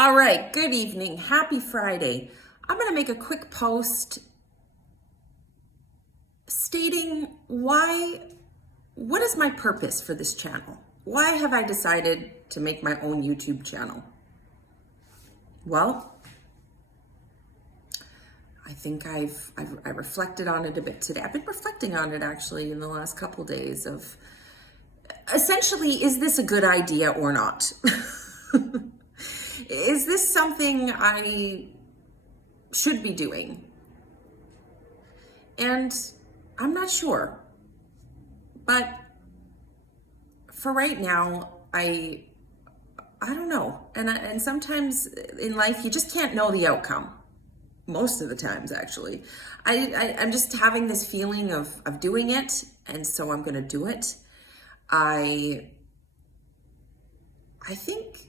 All right, good evening. Happy Friday. I'm going to make a quick post stating what is my purpose for this channel? Why have I decided to make my own YouTube channel? Well, I think I reflected on it a bit today. I've been reflecting on it actually in the last couple days of essentially, is this a good idea or not? Is this something I should be doing? And I'm not sure. But for right now, I don't know. And sometimes in life you just can't know the outcome. Most of the times, actually. I'm just having this feeling of doing it, and so I'm gonna do it. I think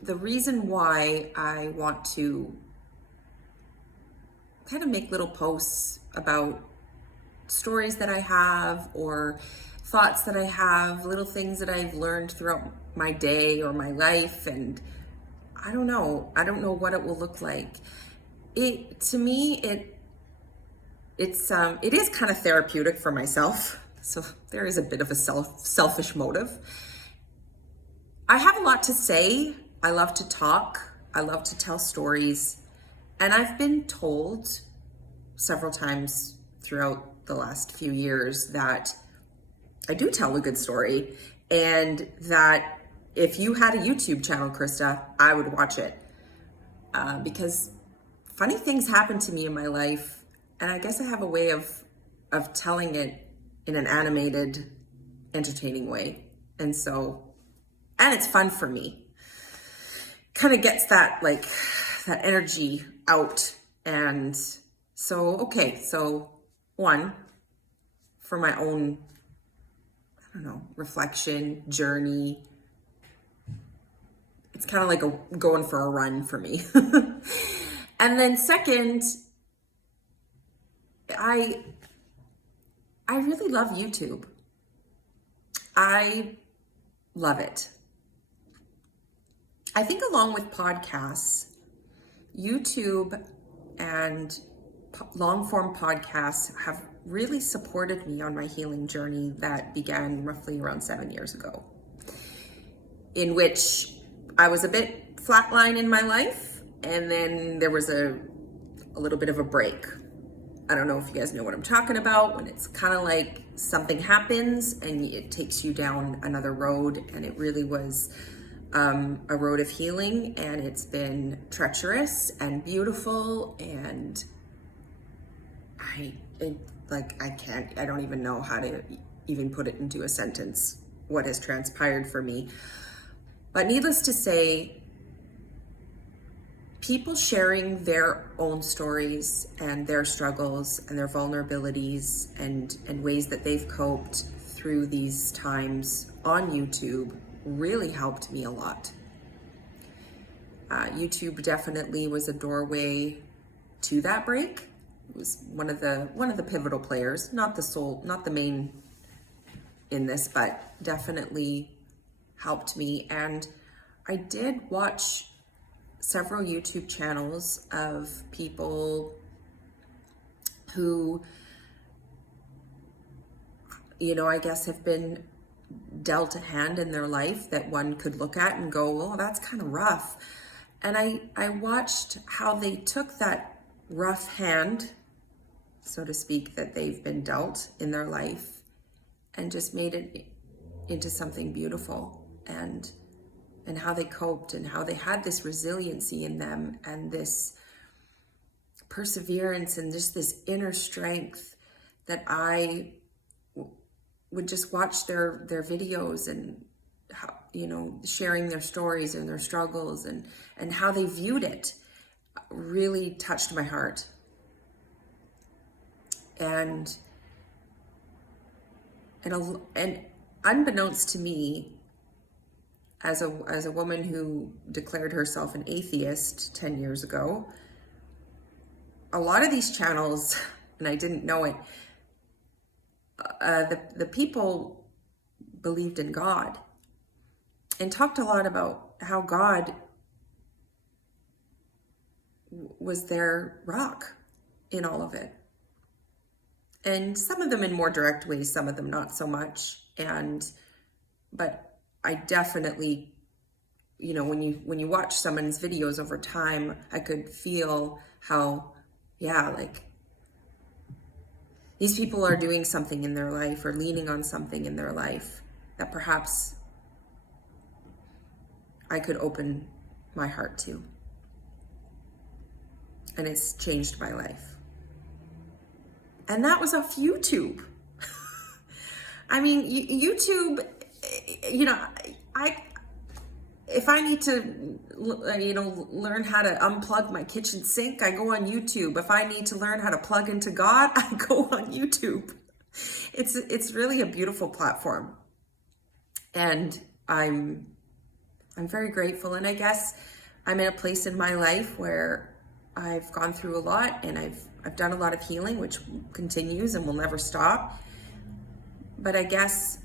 the reason why I want to kind of make little posts about stories that I have or thoughts that I have, little things that I've learned throughout my day or my life, and I don't know what it will look like. To me, it is kind of therapeutic for myself. So there is a bit of a selfish motive. I have a lot to say. I love to talk. I love to tell stories. And I've been told several times throughout the last few years that I do tell a good story, and that if you had a YouTube channel, Krista, I would watch it. Because funny things happen to me in my life, and I guess I have a way of telling it in an animated, entertaining way. And it's fun for me. Kind of gets that energy out. And so one, for my own, reflection, journey. It's kind of like going for a run for me. And then second, I really love YouTube. I love it. I think along with podcasts, YouTube and long form podcasts have really supported me on my healing journey that began roughly around 7 years ago, in which I was a bit flatline in my life, and then there was a little bit of a break. I don't know if you guys know what I'm talking about, when it's kind of like something happens and it takes you down another road, and it really was a road of healing, and it's been treacherous and beautiful, and I don't even know how to even put it into a sentence, what has transpired for me. But needless to say, people sharing their own stories and their struggles and their vulnerabilities and ways that they've coped through these times on YouTube really helped me a lot. YouTube definitely was a doorway to that break. It was one of the pivotal players, not the main in this, but definitely helped me. And I did watch several YouTube channels of people who, I guess have been dealt a hand in their life that one could look at and go, well, that's kind of rough. And I watched how they took that rough hand, so to speak, that they've been dealt in their life and just made it into something beautiful, and how they coped and how they had this resiliency in them and this perseverance and just this inner strength that I would just watch their videos and how, sharing their stories and their struggles and how they viewed it really touched my heart. And unbeknownst to me, as a woman who declared herself an atheist 10 years ago, a lot of these channels, and I didn't know it, the people believed in God and talked a lot about how God was their rock in all of it. And some of them in more direct ways, some of them not so much. But I definitely, when you watch someone's videos over time, I could feel how, yeah, like these people are doing something in their life or leaning on something in their life that perhaps I could open my heart to. And it's changed my life. And that was off YouTube. I mean, YouTube, if I need to, learn how to unplug my kitchen sink, I go on YouTube. If I need to learn how to plug into God, I go on YouTube. It's really a beautiful platform. And I'm very grateful. And I guess I'm in a place in my life where I've gone through a lot, and I've done a lot of healing, which continues and will never stop. But I guess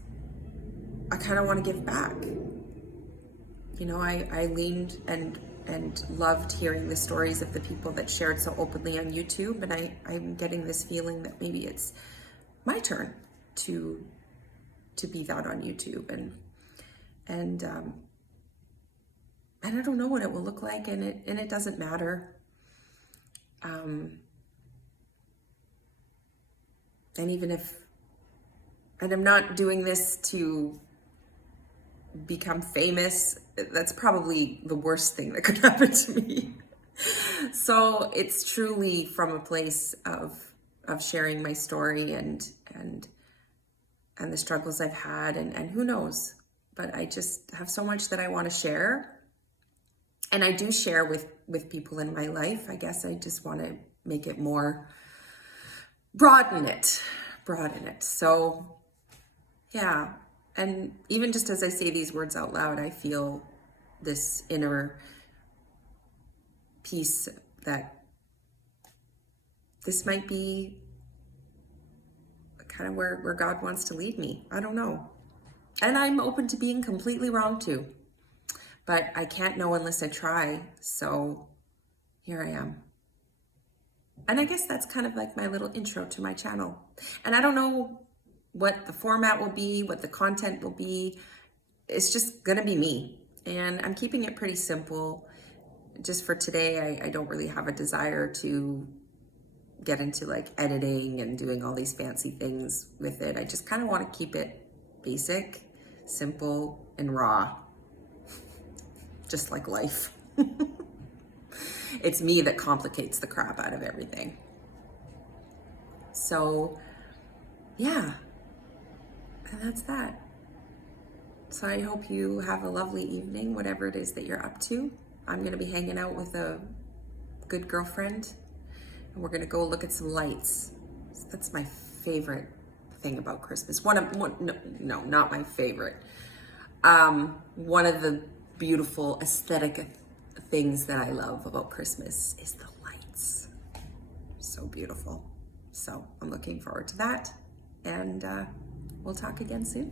I kind of want to give back. I leaned and loved hearing the stories of the people that shared so openly on YouTube, and I'm getting this feeling that maybe it's my turn to be that on YouTube, and I don't know what it will look like, and it doesn't matter. And I'm not doing this to become famous. That's probably the worst thing that could happen to me. So it's truly from a place of sharing my story and the struggles I've had, and who knows, but I just have so much that I want to share. And I do share with people in my life. I guess I just want to make it more, broaden it. So yeah. And even just as I say these words out loud, I feel this inner peace that this might be kind of where God wants to lead me. I don't know. And I'm open to being completely wrong too. But I can't know unless I try. So here I am. And I guess that's kind of like my little intro to my channel. And I don't know what the format will be, what the content will be. It's just gonna be me. And I'm keeping it pretty simple. Just for today, I don't really have a desire to get into like editing and doing all these fancy things with it. I just kind of want to keep it basic, simple, and raw. Just like life. It's me that complicates the crap out of everything. So, yeah. And that's that. So I hope you have a lovely evening, whatever it is that you're up to. I'm going to be hanging out with a good girlfriend, and we're going to go look at some lights. So that's my favorite thing about Christmas. No, not my favorite. One of the beautiful aesthetic things that I love about Christmas is the lights. So beautiful. So I'm looking forward to that, and we'll talk again soon.